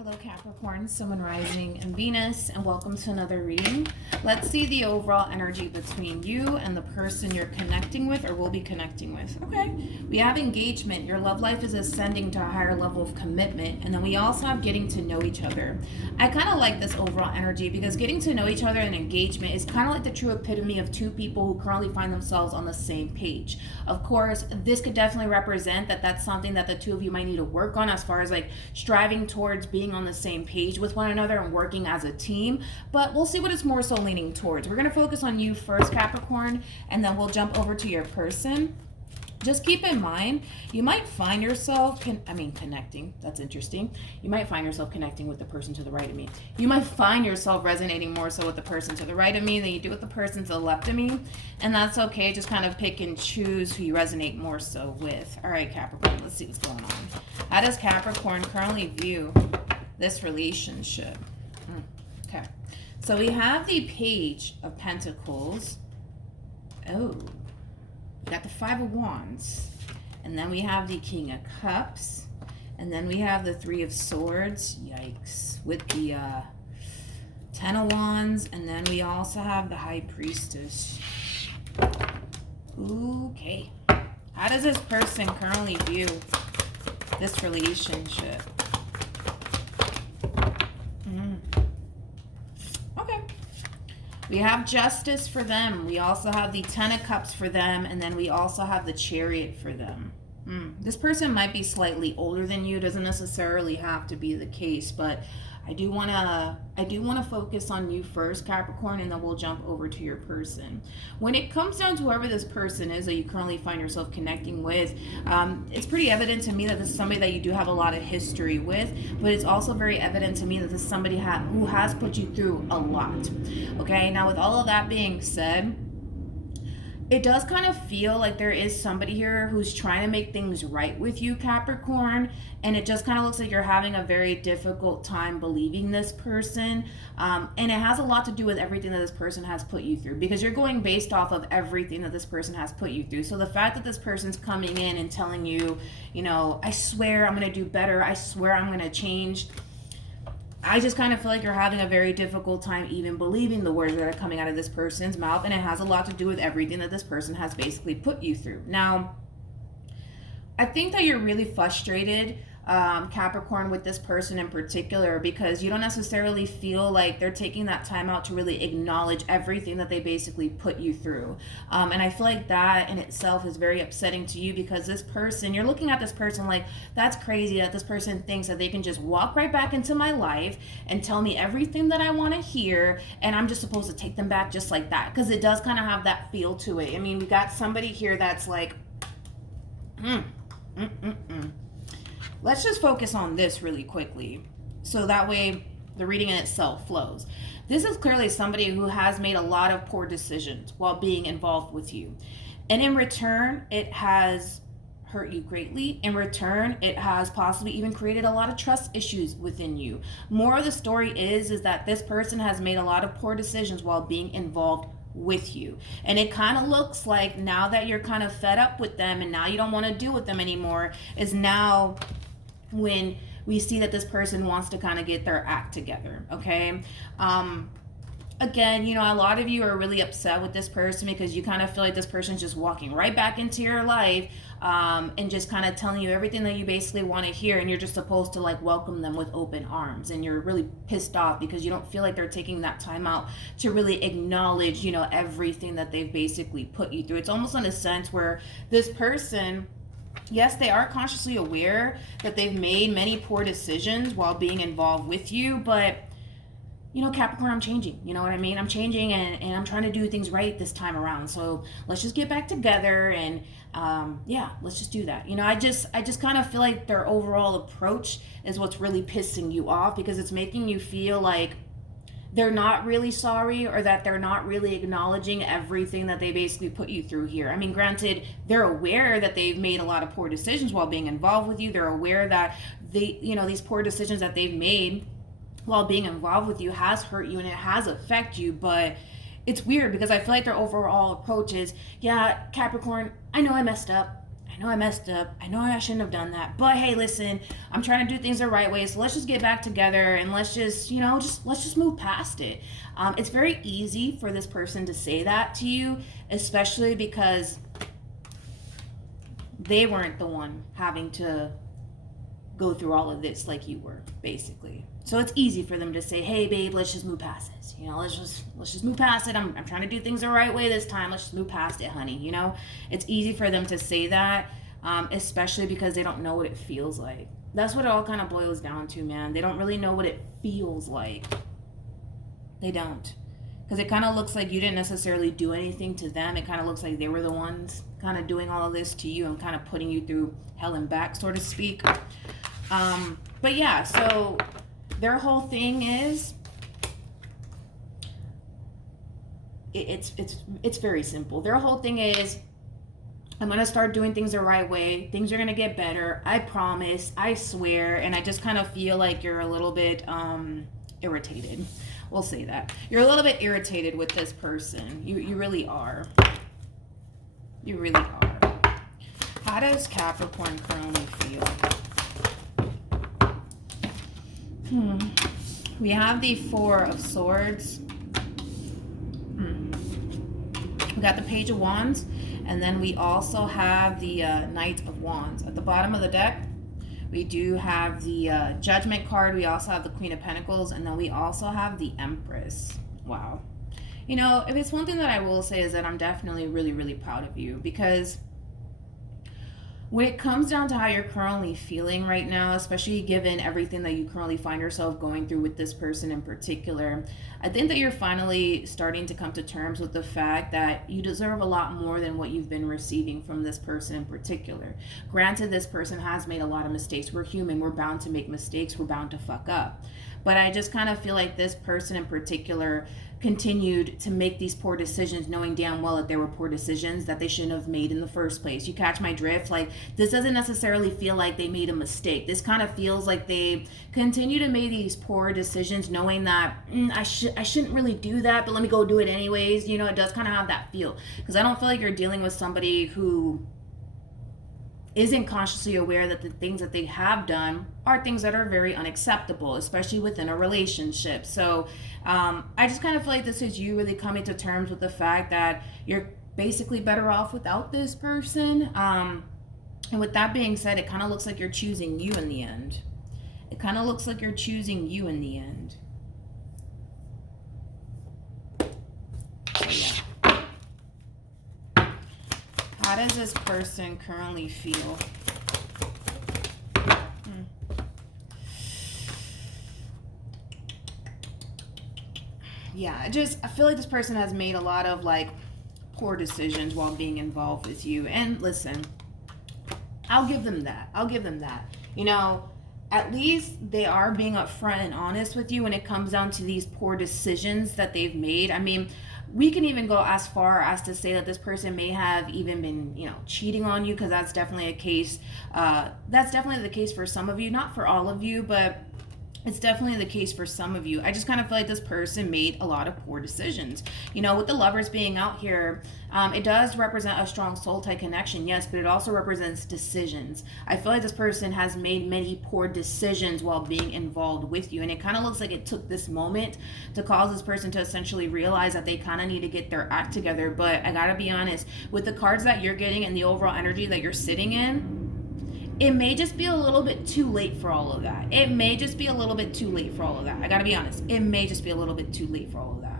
Hello Capricorn, Sun, Moon, Rising, and Venus, and welcome to another reading. Let's see the overall energy between you and the person you're connecting with or will be connecting with. Okay, we have engagement. Your love life is ascending to a higher level of commitment, and then we also have getting to know each other. I kind of like this overall energy because getting to know each other and engagement is kind of like the true epitome of two people who currently find themselves on the same page. Of course, this could definitely represent that that's something that the two of you might need to work on as far as like striving towards being on the same page with one another and working as a team, but we'll see what it's more so leaning towards. We're going to focus on you first, Capricorn, and then we'll jump over to your person. Just keep in mind, you might find yourself, connecting. That's interesting. You might find yourself connecting with the person to the right of me. You might find yourself resonating more so with the person to the right of me than you do with the person to the left of me. And that's okay. Just kind of pick and choose who you resonate more so with. All right, Capricorn, let's see what's going on. How does Capricorn currently view this relationship? Okay. So we have the Page of Pentacles. Oh. We got the Five of Wands, and then we have the King of Cups, and then we have the Three of Swords, yikes, with the Ten of Wands, and then we also have the High Priestess. Okay, how does this person currently view this relationship? Okay. We have Justice for them. We also have the Ten of Cups for them. And then we also have the Chariot for them. This person might be slightly older than you. Doesn't necessarily have to be the case. But I do want to focus on you first, Capricorn. And then we'll jump over to your person. When it comes down to whoever this person is that you currently find yourself connecting with, it's pretty evident to me that this is somebody that you do have a lot of history with. But it's also very evident to me that this is somebody who has put you through a lot. Okay, now with all of that being said, it does kind of feel like there is somebody here who's trying to make things right with you, Capricorn, and it just kind of looks like you're having a very difficult time believing this person, and it has a lot to do with everything that this person has put you through, because you're going based off of everything that this person has put you through. So the fact that this person's coming in and telling you, I swear I'm going to do better, I swear I'm going to change, I just kind of feel like you're having a very difficult time even believing the words that are coming out of this person's mouth, and it has a lot to do with everything that this person has basically put you through. Now, I think that you're really frustrated, Capricorn, with this person in particular, because you don't necessarily feel like they're taking that time out to really acknowledge everything that they basically put you through. And I feel like that in itself is very upsetting to you, because this person, you're looking at this person like, that's crazy that this person thinks that they can just walk right back into my life and tell me everything that I want to hear, and I'm just supposed to take them back just like that, because it does kind of have that feel to it. I mean, we got somebody here that's like, Let's just focus on this really quickly, so that way the reading in itself flows. This is clearly somebody who has made a lot of poor decisions while being involved with you. And in return, it has hurt you greatly. In return, it has possibly even created a lot of trust issues within you. More of the story is that this person has made a lot of poor decisions while being involved with you, and it kind of looks like now that you're kind of fed up with them and now you don't want to deal with them anymore is now when we see that this person wants to kind of get their act together. Okay, again, a lot of you are really upset with this person because you kind of feel like this person's just walking right back into your life, and just kind of telling you everything that you basically want to hear, and you're just supposed to like welcome them with open arms, and you're really pissed off because you don't feel like they're taking that time out to really acknowledge everything that they've basically put you through. It's almost in a sense where this person, yes, they are consciously aware that they've made many poor decisions while being involved with you, but Capricorn, I'm changing. You know what I mean? I'm changing, and I'm trying to do things right this time around. So let's just get back together, and let's just do that. I just kind of feel like their overall approach is what's really pissing you off, because it's making you feel like they're not really sorry, or that they're not really acknowledging everything that they basically put you through here. I mean, granted, they're aware that they've made a lot of poor decisions while being involved with you. They're aware that these poor decisions that they've made while being involved with you has hurt you and it has affected you, but it's weird because I feel like their overall approach is, yeah, Capricorn, I know I messed up. I know I messed up. I know I shouldn't have done that. But hey, listen, I'm trying to do things the right way. So let's just get back together and let's just, let's just move past it. It's very easy for this person to say that to you, especially because they weren't the one having to go through all of this like you were, basically. So it's easy for them to say, hey babe, let's just move past this. Let's just move past it. I'm trying to do things the right way this time. Let's just move past it, honey. It's easy for them to say that, especially because they don't know what it feels like. That's what it all kind of boils down to, man. They don't really know what it feels like. They don't. Because it kind of looks like you didn't necessarily do anything to them. It kind of looks like they were the ones kind of doing all of this to you and kind of putting you through hell and back, so to speak. But yeah, so their whole thing is, it's very simple. Their whole thing is, I'm going to start doing things the right way. Things are going to get better. I promise. I swear. And I just kind of feel like you're a little bit irritated. We'll say that. You're a little bit irritated with this person. You really are. You really are. How does Capricorn currently feel? We have the Four of Swords. We got the Page of Wands. And then we also have the Knight of Wands. At the bottom of the deck, we do have the Judgment card. We also have the Queen of Pentacles. And then we also have the Empress. Wow. If it's one thing that I will say is that I'm definitely really, really proud of you. Because when it comes down to how you're currently feeling right now, especially given everything that you currently find yourself going through with this person in particular, I think that you're finally starting to come to terms with the fact that you deserve a lot more than what you've been receiving from this person in particular. Granted, this person has made a lot of mistakes. We're human. We're bound to make mistakes. We're bound to fuck up. But I just kind of feel like this person in particular continued to make these poor decisions, knowing damn well that they were poor decisions that they shouldn't have made in the first place. You catch my drift? Like, this doesn't necessarily feel like they made a mistake. This kind of feels like they continue to make these poor decisions, knowing that I shouldn't really do that, but let me go do it anyways. It does kind of have that feel, because I don't feel like you're dealing with somebody who isn't consciously aware that the things that they have done are things that are very unacceptable, especially within a relationship. So I just kind of feel like this is you really coming to terms with the fact that you're basically better off without this person. And with that being said, it kind of looks like you're choosing you in the end. It kind of looks like you're choosing you in the end. So yeah. How does this person currently feel? Yeah, I feel like this person has made a lot of poor decisions while being involved with you. And listen, I'll give them that. At least they are being upfront and honest with you when it comes down to these poor decisions that they've made. I mean, we can even go as far as to say that this person may have even been, cheating on you, because that's definitely a case. That's definitely the case for some of you, not for all of you, but it's definitely the case for some of you. I just kind of feel like this person made a lot of poor decisions. With the Lovers being out here, it does represent a strong soul tie connection, yes, but it also represents decisions. I feel like this person has made many poor decisions while being involved with you, and it kind of looks like it took this moment to cause this person to essentially realize that they kind of need to get their act together. But I gotta be honest, with the cards that you're getting and the overall energy that you're sitting in, it may just be a little bit too late for all of that. I gotta be honest. It may just be a little bit too late for all of that.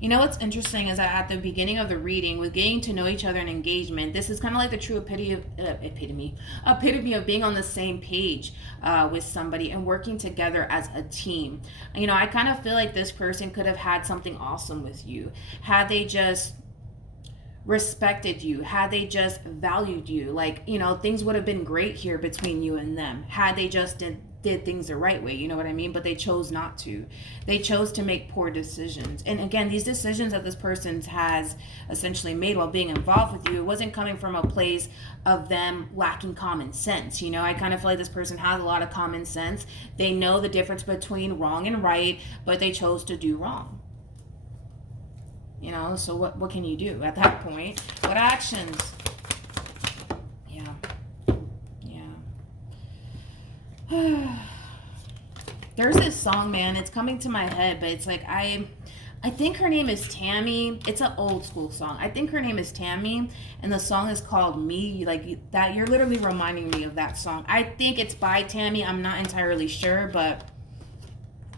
What's interesting is that at the beginning of the reading, with getting to know each other and engagement, this is kind of like the true epitome of being on the same page with somebody and working together as a team. I kind of feel like this person could have had something awesome with you had they just respected you, had they just valued you. Things would have been great here between you and them had they just did things the right way, you know what I mean? But they chose not to. They chose to make poor decisions. And again, these decisions that this person has essentially made while being involved with you, it wasn't coming from a place of them lacking common sense. I kind of feel like this person has a lot of common sense. They know the difference between wrong and right, but they chose to do wrong. You know, so what can you do at that point? What actions? Yeah. There's this song, man, it's coming to my head, but it's like I think her name is Tammy. It's an old school song. I think her name is Tammy, and the song is called Me. Like that, you're literally reminding me of that song. I think it's by Tammy. I'm not entirely sure, but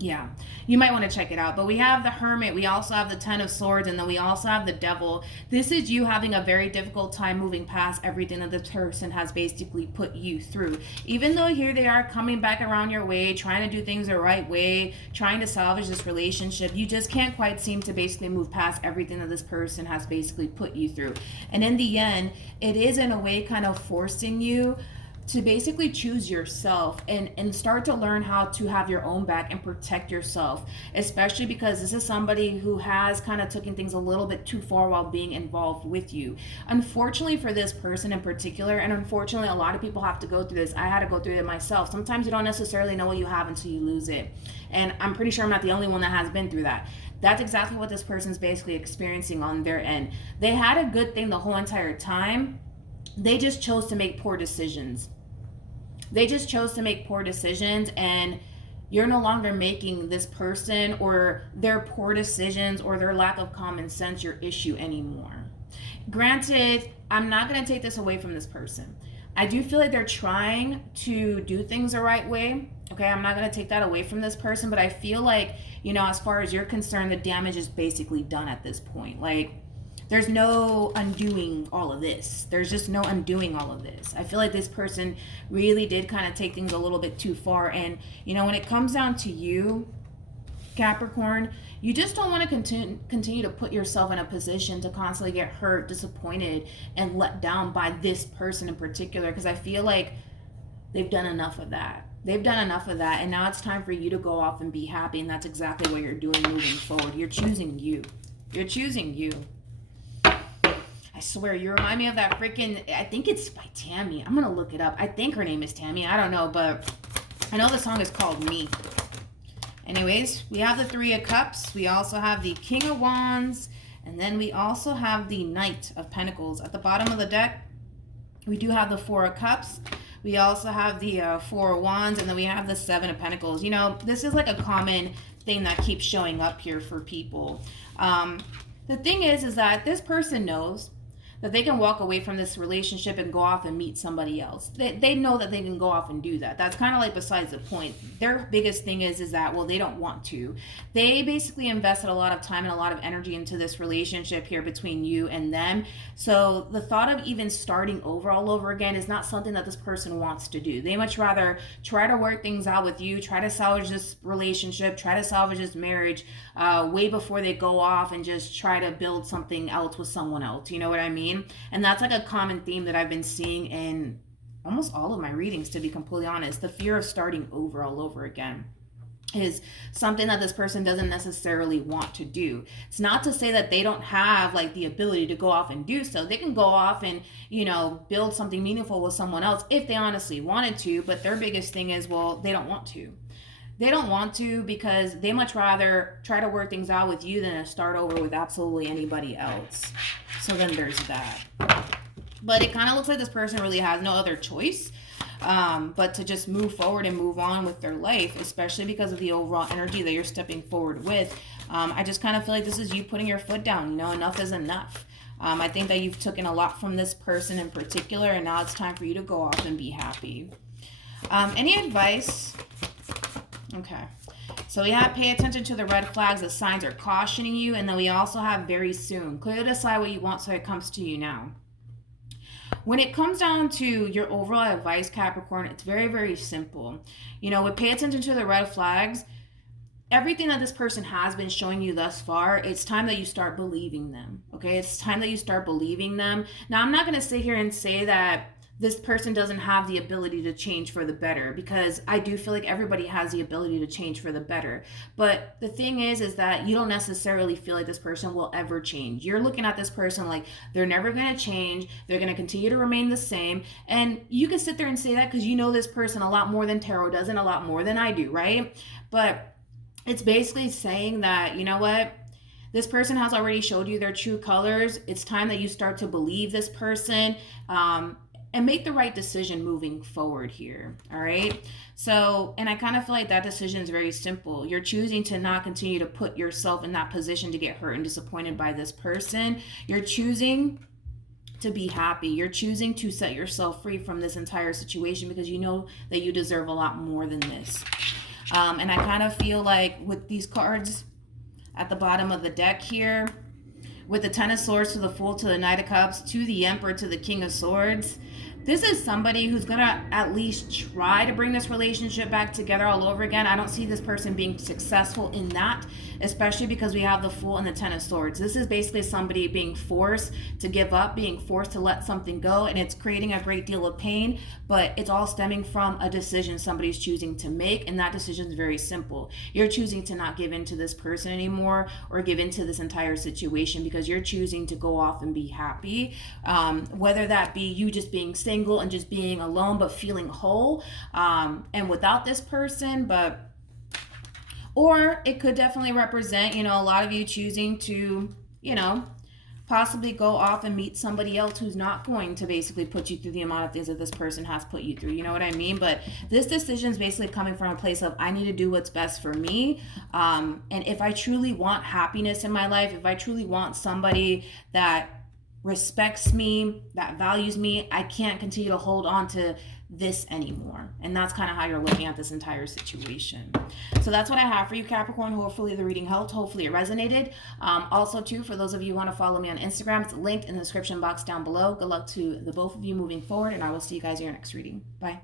yeah, you might want to check it out. But we have the Hermit, we also have the Ten of Swords, and then we also have the Devil. This is you having a very difficult time moving past everything that this person has basically put you through. Even though here they are coming back around your way, trying to do things the right way, trying to salvage this relationship, you just can't quite seem to basically move past everything that this person has basically put you through. And in the end, it is in a way kind of forcing you to basically choose yourself and start to learn how to have your own back and protect yourself, especially because this is somebody who has kind of taken things a little bit too far while being involved with you. Unfortunately for this person in particular, and unfortunately a lot of people have to go through this, I had to go through it myself. Sometimes you don't necessarily know what you have until you lose it. And I'm pretty sure I'm not the only one that has been through that. That's exactly what this person's basically experiencing on their end. They had a good thing the whole entire time. They just chose to make poor decisions. And you're no longer making this person or their poor decisions or their lack of common sense your issue anymore. Granted, I'm not going to take this away from this person. I do feel like they're trying to do things the right way. Okay, I'm not going to take that away from this person, but I feel like, you know, as far as you're concerned, the damage is basically done at this point. Like, there's no undoing all of this. There's just no undoing all of this. I feel like this person really did kind of take things a little bit too far. And, you know, when it comes down to you, Capricorn, you just don't want to continue to put yourself in a position to constantly get hurt, disappointed, and let down by this person in particular, because I feel like they've done enough of that. And now it's time for you to go off and be happy, and that's exactly what you're doing moving forward. You're choosing you. I swear, you remind me of that freaking, I think it's by Tammy. I'm going to look it up. I think her name is Tammy. I don't know, but I know the song is called Me. Anyways, we have the Three of Cups. We also have the King of Wands. And then we also have the Knight of Pentacles. At the bottom of the deck, we do have the Four of Cups. We also have the Four of Wands. And then we have the Seven of Pentacles. You know, this is like a common thing that keeps showing up here for people. The thing is that this person knows that they can walk away from this relationship and go off and meet somebody else. They know that they can go off and do that. That's kind of like besides the point. Their biggest thing is that, well, they don't want to. They basically invested a lot of time and a lot of energy into this relationship here between you and them. So the thought of even starting over all over again is not something that this person wants to do. They much rather try to work things out with you, try to salvage this relationship, try to salvage this marriage way before they go off and just try to build something else with someone else. You know what I mean? And that's like a common theme that I've been seeing in almost all of my readings, to be completely honest. The fear of starting over all over again is something that this person doesn't necessarily want to do. It's not to say that they don't have like the ability to go off and do so. They can go off and, you know, build something meaningful with someone else if they honestly wanted to, but their biggest thing is, well, they don't want to. They don't want to because they much rather try to work things out with you than to start over with absolutely anybody else. So then there's that. But it kind of looks like this person really has no other choice but to just move forward and move on with their life, especially because of the overall energy that you're stepping forward with. I just kind of feel like this is you putting your foot down. You know, enough is enough. I think that you've taken a lot from this person in particular, and now it's time for you to go off and be happy. Any advice? Okay, so we have pay attention to the red flags. The signs are cautioning you, and then we also have very soon. Clearly decide what you want so it comes to you now. When it comes down to your overall advice, Capricorn, it's very, very simple. You know, with pay attention to the red flags, everything that this person has been showing you thus far, it's time that you start believing them. Okay, it's time that you start believing them. Now, I'm not going to sit here and say that this person doesn't have the ability to change for the better, because I do feel like everybody has the ability to change for the better. But the thing is that you don't necessarily feel like this person will ever change. You're looking at this person like they're never going to change. They're going to continue to remain the same. And you can sit there and say that because you know this person a lot more than tarot does and a lot more than I do, right? But it's basically saying that, you know what? This person has already showed you their true colors. It's time that you start to believe this person, and make the right decision moving forward here. All right. So, and I kind of feel like that decision is very simple. You're choosing to not continue to put yourself in that position to get hurt and disappointed by this person. You're choosing to be happy. You're choosing to set yourself free from this entire situation because you know that you deserve a lot more than this. And I kind of feel like with these cards at the bottom of the deck here, with the Ten of Swords to the Fool to the Knight of Cups to the Emperor to the King of Swords, this is somebody who's going to at least try to bring this relationship back together all over again. I don't see this person being successful in that, especially because we have the Fool and the Ten of Swords. This is basically somebody being forced to give up, being forced to let something go, and it's creating a great deal of pain, but it's all stemming from a decision somebody's choosing to make, and that decision is very simple. You're choosing to not give in to this person anymore or give in to this entire situation because you're choosing to go off and be happy, whether that be you just being single and just being alone but feeling whole, and without this person, or it could definitely represent, a lot of you choosing to, possibly go off and meet somebody else who's not going to basically put you through the amount of things that this person has put you through. You know what I mean? But this decision is basically coming from a place of, I need to do what's best for me. And if I truly want happiness in my life, if I truly want somebody that respects me, that values me, I can't continue to hold on to this anymore. And that's kind of how you're looking at this entire situation. So that's what I have for you, Capricorn. Hopefully the reading helped. Hopefully it resonated. Also too, for those of you who want to follow me on Instagram, it's linked in the description box down below. Good luck to the both of you moving forward, and I will see you guys in your next reading. Bye.